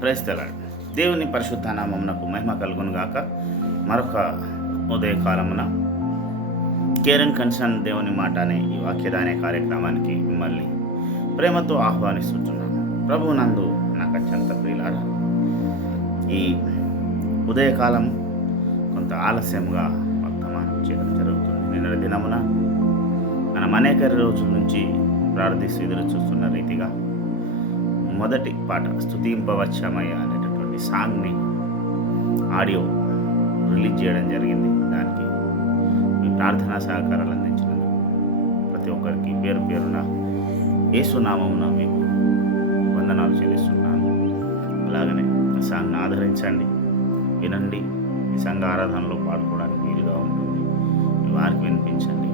ప్రయత్నాడు దేవుని పరిశుద్ధ నామమునకు మహిమ కలుగును గాక. మరొక ఉదయకాలమున కేరన్ కన్సర్న్ దేవుని మాట అనే ఈ వాక్యదానే కార్యక్రమానికి మిమ్మల్ని ప్రేమతో ఆహ్వానిస్తున్నాను ప్రభు నందు నాకు అత్యంత ప్రియులారా ఈ ఉదయకాలం కొంత ఆలస్యంగా వర్తమానం చేయడం జరుగుతుంది. నిన్న దినమున మనం అనేక రోజుల నుంచి ప్రార్థిస్తూ ఎదురు చూస్తున్న రీతిగా మొదటి పాట స్థుతింపవచ్చమయ్య అనేటటువంటి సాంగ్ని ఆడియో రిలీజ్ చేయడం జరిగింది. దానికి మీ ప్రార్థనా సహకారాలు అందించినందుకు ప్రతి ఒక్కరికి పేరు పేరున ఏసునామమున మీకు వందనాలు చెల్లిస్తున్నాను. అలాగనే ఈ సాంగ్ని ఆదరించండి వినండి ఈ సంఘ ఆరాధనలో పాడుకోవడానికి వీలుగా ఉంటుంది. మీ వారికి వినిపించండి.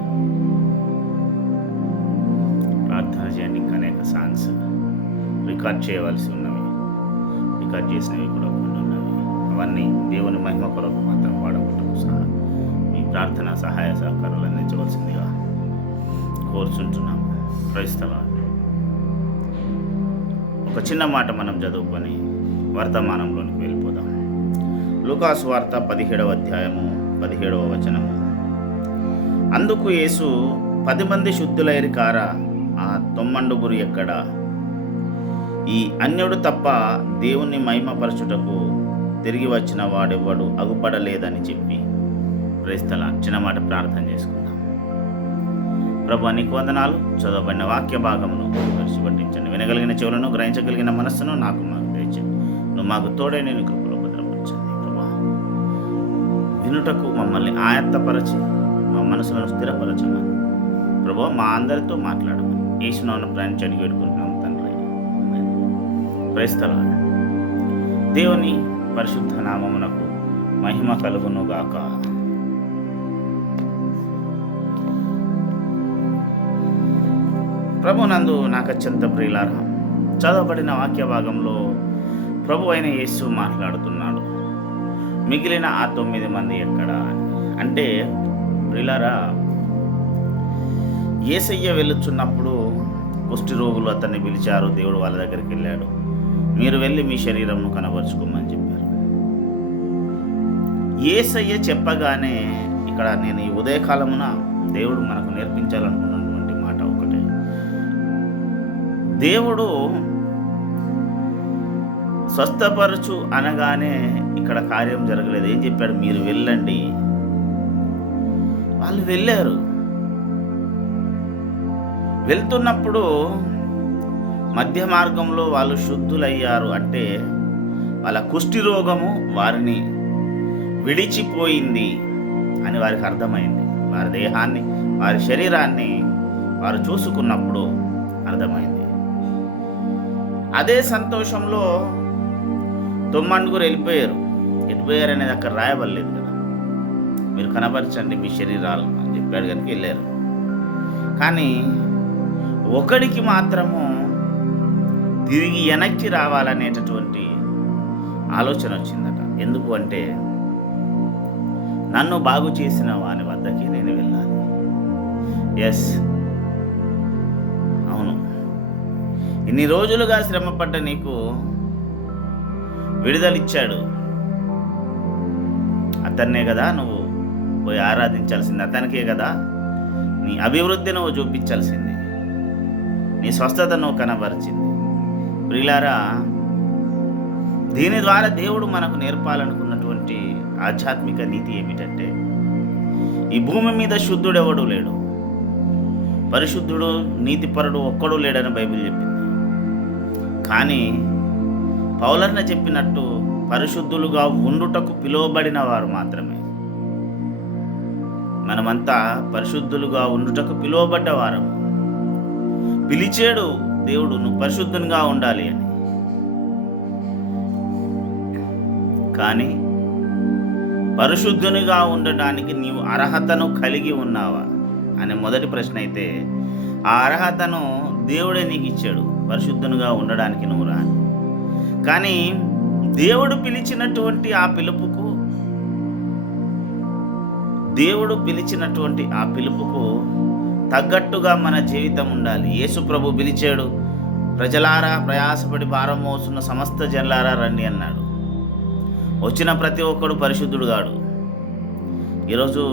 ప్రార్థన చేయండి ఇంకా అనేక సాంగ్స్ రికార్డ్ చేయవలసి ఉన్నవి. రికార్డ్ చేసినవి కూడా కొన్ని ఉన్నవి అవన్నీ దేవుని మహిమ కొరకు మాత్రం వాడకుండా సహా మీ ప్రార్థన సహాయ సహకారాలు అందించవలసిందిగా కోరుచుంటున్నాము. క్రైస్తవ ఒక చిన్న మాట మనం చదువుకొని వర్తమానంలోనికి వెళ్ళిపోదాం. లూకాసు వార్త పదిహేడవ అధ్యాయము పదిహేడవ వచనము. అందుకు యేసు పది మంది శుద్ధులైరి కారా ఆ తొమ్మండుగురు ఎక్కడ? ఈ అన్యుడు తప్ప దేవుణ్ణి మహిమపరచుటకు తిరిగి వచ్చిన వాడెవ్వడు అగుపడలేదని చెప్పి క్రైస్తల చిన్న మాట ప్రార్థన చేసుకుందాం. ప్రభు నీకు వందనాలు. చదవబడిన వాక్య భాగమును పరిశుపట్టించండి వినగలిగిన చెవులను గ్రహించగలిగిన మనస్సును నాకు మాకు తెచ్చండి నువ్వు మాకు తోడే నేను కృపలో భద్రపరచండి ప్రభా. వినుటకు మమ్మల్ని ఆయత్తపరచి మా మనసులను స్థిరపరచమని. ప్రభు మా అందరితో మాట్లాడమని. ఏసునాన్న ప్రయాణించి అడిగి పెట్టుకుంటున్నాం క్రైస్తల దేవుని పరిశుద్ధ నామమునకు మహిమ కలుగునుగాక. ప్రభునందు నాకు అత్యంత ప్రియులారా చదవబడిన వాక్య భాగంలో ప్రభు అయిన యేసు మాట్లాడుతున్నాడు. మిగిలిన ఆ తొమ్మిది మంది ఎక్కడ? అంటే ప్రిలారా ఏసయ్య వెళ్ళుచున్నప్పుడు కుష్టి రోగులు అతన్ని పిలిచారు దేవుడు వాళ్ళ దగ్గరికి వెళ్ళాడు. మీరు వెళ్ళి మీ శరీరంను కనబరుచుకోమని చెప్పారు. ఏసయ్య చెప్పగానే ఇక్కడ నేను ఈ ఉదయకాలమున దేవుడు మనకు నేర్పించాలనుకున్నటువంటి మాట ఒకటే. దేవుడు స్వస్థపరచు అనగానే ఇక్కడ కార్యం జరగలేదు. ఏం చెప్పాడు? మీరు వెళ్ళండి. వాళ్ళు వెళ్ళారు. వెళ్తున్నప్పుడు మధ్య మార్గంలో వాళ్ళు శుద్ధులయ్యారు అంటే వాళ్ళ కుష్టి రోగము వారిని విడిచిపోయింది అని వారికి అర్థమైంది. వారి దేహాన్ని వారి శరీరాన్ని వారు చూసుకున్నప్పుడు అర్థమైంది. అదే సంతోషంలో తొమ్మండుగురు వెళ్ళిపోయారు. వెళ్ళిపోయారు అనేది అక్కడ రాయబడలేదు కదా. మీరు కనపరచండి మీ శరీరాలను అని చెప్పాడు కనుక వెళ్ళారు. కానీ ఒకడికి మాత్రము తిరిగి వెనక్కి రావాలనేటటువంటి ఆలోచన వచ్చిందట. ఎందుకు అంటే నన్ను బాగు చేసిన వాని వద్దకి నేను వెళ్ళాలి. ఎస్ అవును. ఇన్ని రోజులుగా శ్రమపడ్డ నీకు విడుదలిచ్చాడు. అతన్నే కదా నువ్వు పోయి ఆరాధించాల్సింది. అతనికే కదా నీ అభివృద్ధి నువ్వు చూపించాల్సింది. నీ స్వస్థత నువ్వు కనబరిచింది. ప్రియులారా దీని ద్వారా దేవుడు మనకు నేర్పాలనుకున్నటువంటి ఆధ్యాత్మిక నీతి ఏమిటంటే ఈ భూమి మీద శుద్ధుడెవడు లేడు. పరిశుద్ధుడు నీతిపరుడు ఒక్కడు లేడని బైబిల్ చెప్పింది. కానీ పౌలన్న చెప్పినట్టు పరిశుద్ధులుగా ఉండుటకు పిలువబడిన వారు మాత్రమే. మనమంతా పరిశుద్ధులుగా ఉండుటకు పిలువబడ్డవారం పిలిచేడు దేవుడు నువ్వు పరిశుద్ధంగా ఉండాలి అని. కానీ పరిశుద్ధునిగా ఉండడానికి నీవు అర్హతను కలిగి ఉన్నావా అనే మొదటి ప్రశ్న అయితే ఆ అర్హతను దేవుడే నీకు ఇచ్చాడు. పరిశుద్ధునిగా ఉండడానికి నువ్వు రాని. కానీ దేవుడు పిలిచినటువంటి ఆ పిలుపుకు దేవుడు పిలిచినటువంటి ఆ పిలుపుకు తగ్గట్టుగా మన జీవితం ఉండాలి. యేసు ప్రభు పిలిచాడు ప్రజలారా ప్రయాసపడి భారం మోస్తున్న సమస్త జనులారా రండి అన్నాడు. వచ్చిన ప్రతి ఒక్కడు పరిశుద్ధుడు గాడు ఈరోజు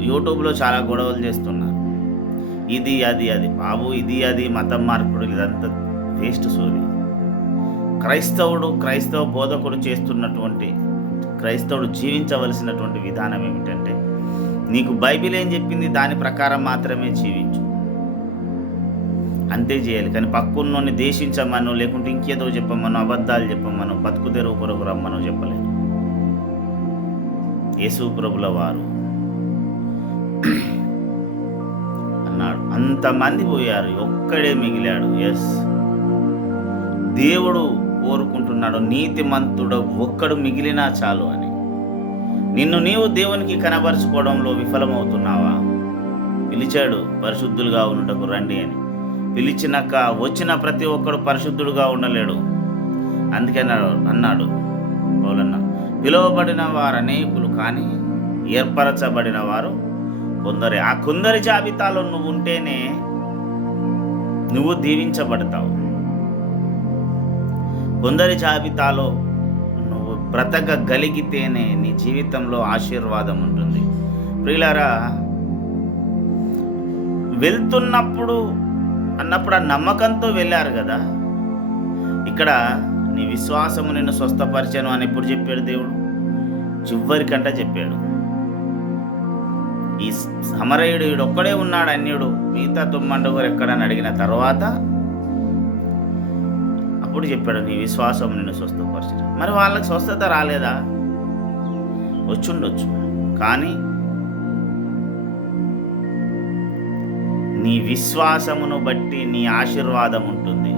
యూట్యూబ్లో చాలా గొడవలు చేస్తున్నారు. ఇది అది అది బాబు ఇది అది మతం మార్పుడు ఇదంతా వేస్ట్ సోది. క్రైస్తవుడు క్రైస్తవ బోధకుడు చేస్తున్నటువంటి క్రైస్తవుడు జీవించవలసినటువంటి విధానం ఏమిటంటే నీకు బైబిల్ ఏం చెప్పింది? దాని ప్రకారం మాత్రమే జీవించు. అంతే చేయాలి. కానీ పక్కున్నోని దేశించమను లేకుంటే ఇంకేదో చెప్పమను అబద్ధాలు చెప్పమను బతుకు తెరువు కొరకు రమ్మను చెప్పలేదు యేసు ప్రభుల వారు అన్నాడు. అంతమంది పోయారు. ఒక్కడే మిగిలాడు. ఎస్ దేవుడు కోరుకుంటున్నాడు. నీతిమంతుడు ఒక్కడు మిగిలినా చాలు అని. నిన్ను నీవు దేవునికి కనబరుచుకోవడంలో విఫలమవుతున్నావా? పిలిచాడు పరిశుద్ధులుగా ఉండటకు రండి అని. పిలిచినాక వచ్చిన ప్రతి ఒక్కడు పరిశుద్ధుడుగా ఉండలేడు. అందుకే అన్నాడు పౌలన్న పిలువబడిన వారు అనేకులు కానీ ఏర్పరచబడిన వారు కొందరి. ఆ కొందరి జాబితాలో నువ్వు ఉంటేనే నువ్వు దీవించబడతావు. కొందరి జాబితాలో బ్రతకగలిగితేనే నీ జీవితంలో ఆశీర్వాదం ఉంటుంది. ప్రియులారా వెళ్తున్నప్పుడు అన్నప్పుడు ఆ నమ్మకంతో వెళ్ళారు కదా. ఇక్కడ నీ విశ్వాసము నిన్ను స్వస్థపరిచాను అని ఎప్పుడు చెప్పాడు దేవుడు? చివరికంట చెప్పాడు. ఈ సమరయుడు ఒక్కడే ఉన్నాడు అన్యుడు. మిగతా తుమ్మండుగురు ఎక్కడని అడిగిన తర్వాత అప్పుడు చెప్పాడు నీ విశ్వాసం నిన్ను స్వస్థపరచడం మరి వాళ్ళకి స్వస్థత రాలేదా? వచ్చుండొచ్చు. కానీ నీ విశ్వాసమును బట్టి నీ ఆశీర్వాదం ఉంటుంది.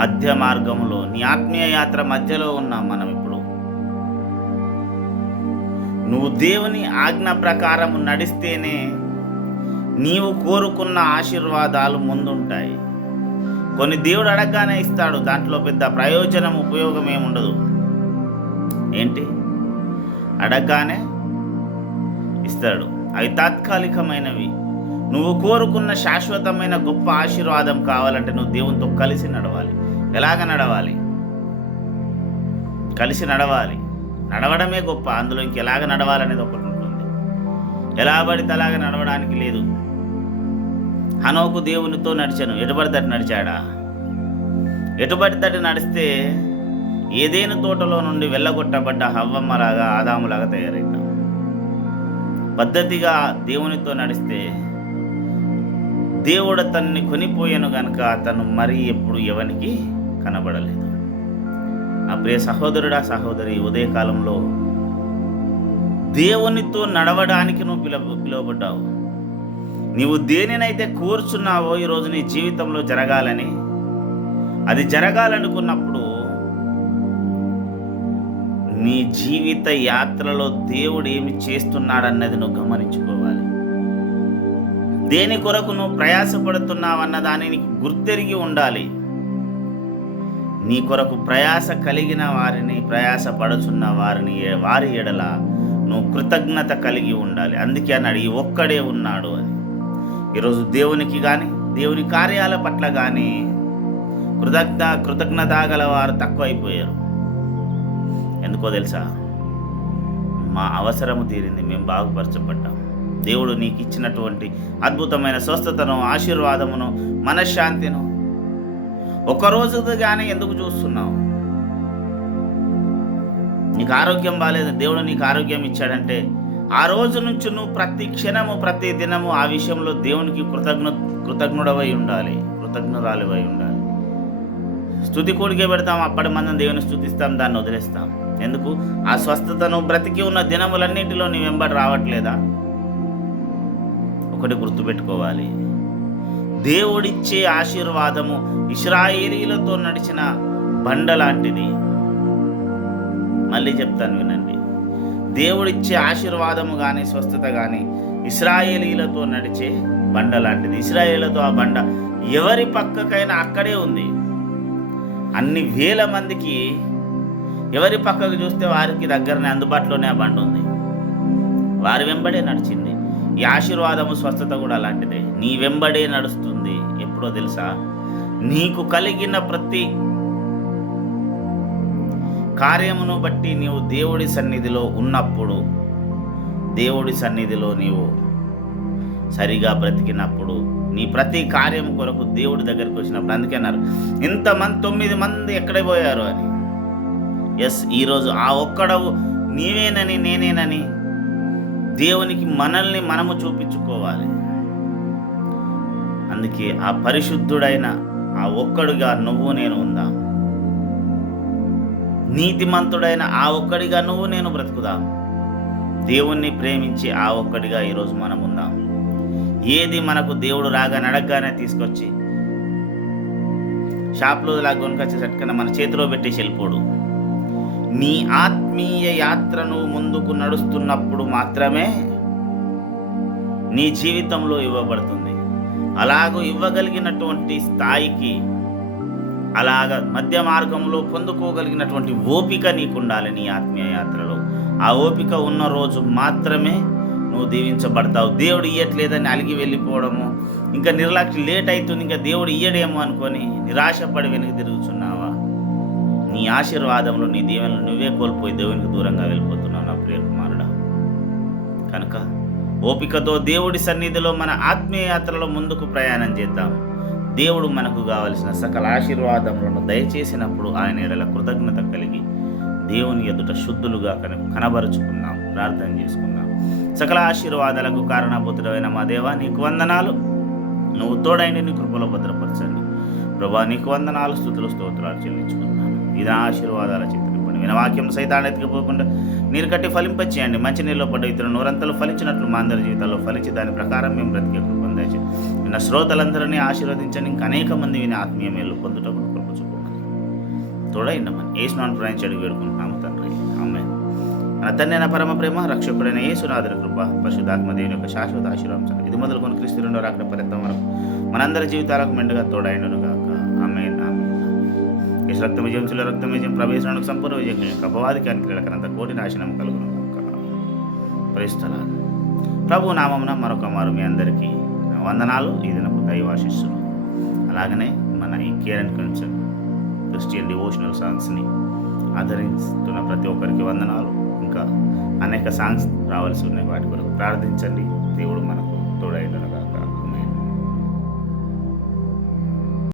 మధ్య మార్గంలో నీ ఆత్మీయ యాత్ర మధ్యలో ఉన్నాం మనం ఇప్పుడు. నువ్వు దేవుని ఆజ్ఞ ప్రకారం నడిస్తేనే నీవు కోరుకున్న ఆశీర్వాదాలు ముందుంటాయి. కొన్ని దేవుడు అడగగానే ఇస్తాడు. దాంట్లో పెద్ద ప్రయోజనం ఉపయోగం ఏముండదు ఏంటి? అడగగానే ఇస్తాడు. అవి తాత్కాలికమైనవి. నువ్వు కోరుకున్న శాశ్వతమైన గొప్ప ఆశీర్వాదం కావాలంటే నువ్వు దేవునితో కలిసి నడవాలి. ఎలాగ నడవాలి? కలిసి నడవాలి. నడవడమే గొప్ప. అందులో ఇంకెలాగ నడవాలనేది ఒకటి ఉంటుంది. ఎలా పడితే అలాగ నడవడానికి లేదు. హనోకు దేవునితో నడిచాను. ఎటుబడితటి నడిచాడా? ఎటుబడితటి నడిస్తే ఏదైనా తోటలో నుండి వెళ్ళగొట్టబడ్డ హవ్వమ్మలాగా ఆదాములాగా తయారైతాం పద్ధతిగా దేవునితో నడిస్తే దేవుడు అతన్ని కొనిపోయాను గనుక అతను మరీ ఎప్పుడు ఎవనికి కనబడలేదు. ఆ ప్రియ సహోదరుడా సహోదరి ఉదయకాలంలో దేవునితో నడవడానికి నువ్వు పిలవ పిలువబడ్డావు. నీవు దేనినైతే కోరుచున్నావో ఈరోజు నీ జీవితంలో జరగాలని అది జరగాలనుకున్నప్పుడు నీ జీవిత యాత్రలో దేవుడు ఏమి చేస్తున్నాడన్నది నువ్వు గమనించుకోవాలి. దేని కొరకు నువ్వు ప్రయాసపడుతున్నావన్న దానిని గుర్తెరిగి ఉండాలి. నీ కొరకు ప్రయాస కలిగిన వారిని ప్రయాసపడుచున్న వారిని వారి ఎడల నువ్వు కృతజ్ఞత కలిగి ఉండాలి. అందుకే అన్నాడు ఈ ఒక్కడే ఉన్నాడు అని. ఈరోజు దేవునికి కానీ దేవుని కార్యాల పట్ల కానీ కృతజ్ఞ కృతజ్ఞత గల వారు తక్కువైపోయారు. ఎందుకో తెలుసా? మా అవసరము తీరింది మేము బాగుపరచబడ్డాం. దేవుడు నీకు ఇచ్చినటువంటి అద్భుతమైన స్వస్థతను ఆశీర్వాదమును మనశ్శాంతిను ఒక కానీ ఎందుకు చూస్తున్నావు? నీకు ఆరోగ్యం బాగాలేదు దేవుడు నీకు ఆరోగ్యం ఇచ్చాడంటే ఆ రోజు నుంచి నువ్వు ప్రతి క్షణము ప్రతి దినము ఆ విషయంలో దేవునికి కృతజ్ఞ కృతజ్ఞుడవై ఉండాలి. కృతజ్ఞురాలివై ఉండాలి. స్థుతి కూడికే పెడతాం అప్పటి మనం దేవుని స్థుతిస్తాం దాన్ని వదిలేస్తాం. ఎందుకు? ఆ స్వస్థతను బ్రతికి ఉన్న దినములన్నింటిలో నీ వెంబడి రావట్లేదా? ఒకటి గుర్తుపెట్టుకోవాలి. దేవుడిచ్చే ఆశీర్వాదము ఇస్రాయేలీలతో నడిచిన బండ లాంటిది మళ్ళీ చెప్తాను వినండి. దేవుడిచ్చే ఆశీర్వాదము కానీ స్వస్థత కానీ ఇస్రాయేలీలతో నడిచే బండ లాంటిది. ఇస్రాయేలీలతో ఆ బండ ఎవరి పక్కకైనా అక్కడే ఉంది. అన్ని వేల మందికి ఎవరి పక్కకు చూస్తే వారికి దగ్గరనే అందుబాటులోనే ఆ బండ ఉంది. వారి వెంబడే నడిచింది. ఈ ఆశీర్వాదము స్వస్థత కూడా అలాంటిదే. నీ వెంబడే నడుస్తుంది. ఎప్పుడో తెలుసా? నీకు కలిగిన ప్రతి కార్యమును బట్టి నీవు దేవుడి సన్నిధిలో ఉన్నప్పుడు దేవుడి సన్నిధిలో నీవు సరిగా బ్రతికినప్పుడు నీ ప్రతి కార్యం కొరకు దేవుడి దగ్గరికి వచ్చినప్పుడు. అందుకే అన్నారు ఇంతమంది తొమ్మిది మంది ఎక్కడే పోయారు అని? ఎస్ ఈరోజు ఆ ఒక్కడవు నీవేనని నేనేనని దేవునికి మనల్ని మనము చూపించుకోవాలి. అందుకే ఆ పరిశుద్ధుడైన ఆ ఒక్కడుగా నువ్వు నేను ఉందా. నీతిమంతుడైన ఆ ఒక్కడిగా నువ్వు నేను బ్రతుకుదాం. దేవుణ్ణి ప్రేమించి ఆ ఒక్కడిగా ఈరోజు మనం ఉందాం. ఏది మనకు దేవుడు రాగా నడగ్గానే తీసుకొచ్చి షాప్లో లాగా కొనుకొచ్చి సట్కన మన చేతిలో పెట్టేసి వెళ్ళిపోడు. నీ ఆత్మీయ యాత్రను ముందుకు నడుస్తున్నప్పుడు మాత్రమే నీ జీవితంలో ఇవ్వబడుతుంది. అలాగూ ఇవ్వగలిగినటువంటి స్థాయికి అలాగ మధ్య మార్గంలో పొందుకోగలిగినటువంటి ఓపిక నీకు ఉండాలి నీ ఆత్మీయ యాత్రలో ఆ ఓపిక ఉన్న రోజు మాత్రమే నువ్వు దీవించబడతావు. దేవుడు ఇయ్యట్లేదని అలిగి వెళ్ళిపోవడము. ఇంకా నిర్లక్ష్యం లేట్ అవుతుంది ఇంకా దేవుడు ఇయ్యడేమో అనుకొని నిరాశపడి వెనక తిరుగుతున్నావా? నీ ఆశీర్వాదంలో నీ దీవెనలు నువ్వే కోల్పోయి దేవునికి దూరంగా వెళ్ళిపోతున్నావు నా ప్రియ కుమారుడా. కనుక ఓపికతో దేవుడి సన్నిధిలో మన ఆత్మీయ యాత్రలో ముందుకు ప్రయాణం చేద్దాం. దేవుడు మనకు కావలసిన సకల ఆశీర్వాదములను దయచేసినప్పుడు ఆయన ఎడల కృతజ్ఞత కలిగి దేవుని ఎదుట శుద్ధులుగా కన కనబరుచుకున్నాం. ప్రార్థన చేసుకున్నాం సకల ఆశీర్వాదాలకు కారణభూతుడైన మా దేవా నీకు వందనాలు. నువ్వు తోడైన నీ కృపలో భద్రపరచండి. ప్రభా నీకు వందనాలు స్థుతులు స్తోత్రాలు చెల్లించుకున్నాను ఇది ఆశీర్వాదాల చిత్రపడి విన వాక్యం సైతాన్ని ఎత్తుకుపోకుండా నీరు కట్టి ఫలింపచేయండి. మంచి నీళ్ళు పడ్డ ఇతరు నూరంతలు ఫలించినట్లు మా అందరి జీవితాల్లో ఫలించి దాని ప్రకారం మేము బ్రతికే విన్న శ్రోతలందరినీ ఆశీర్వదించండి. ఇంకా అనేక మంది విని ఆత్మీయ మేలు పొందుటప్పుడు కృప చూపమని ఏసునాన్ ఏ స్నాన్ ప్రయాణించి అడిగి వేడుకుంటున్నాము తండ్రి. ఆమె మన పరమ ప్రేమ రక్షకుడైన ఏసునాథుని కృప పశుధాత్మదేవుని యొక్క శాశ్వత ఆశీర్వాదం ఇది మొదలుకొని క్రీస్తు రెండో రాకడ పర్యంతం వరకు మనందరి జీవితాలకు మెండుగా తోడైండును గాక. ఆమె ఆమె యేసు రక్తం విజయం చిల్ల రక్తం విజయం ప్రవేశానికి సంపూర్ణ విజయం కలిగిన అపవాదికి అనికలకనంత కోటి నాశనం కలుగును గాక. ప్రభు నామమున మరొక మారు మీ అందరికీ వందనాలు. ఈ దినపు దైవాశిస్సులు. అలాగనే మన ఈ care and concern Christian devotional సాంగ్స్ని ఆదరిస్తున్న ప్రతి ఒక్కరికి వందనాలు. ఇంకా అనేక సాంగ్స్ రావాల్సి ఉన్నాయి. వాటి కొరకు ప్రార్థించండి. దేవుడు మనకు తోడైన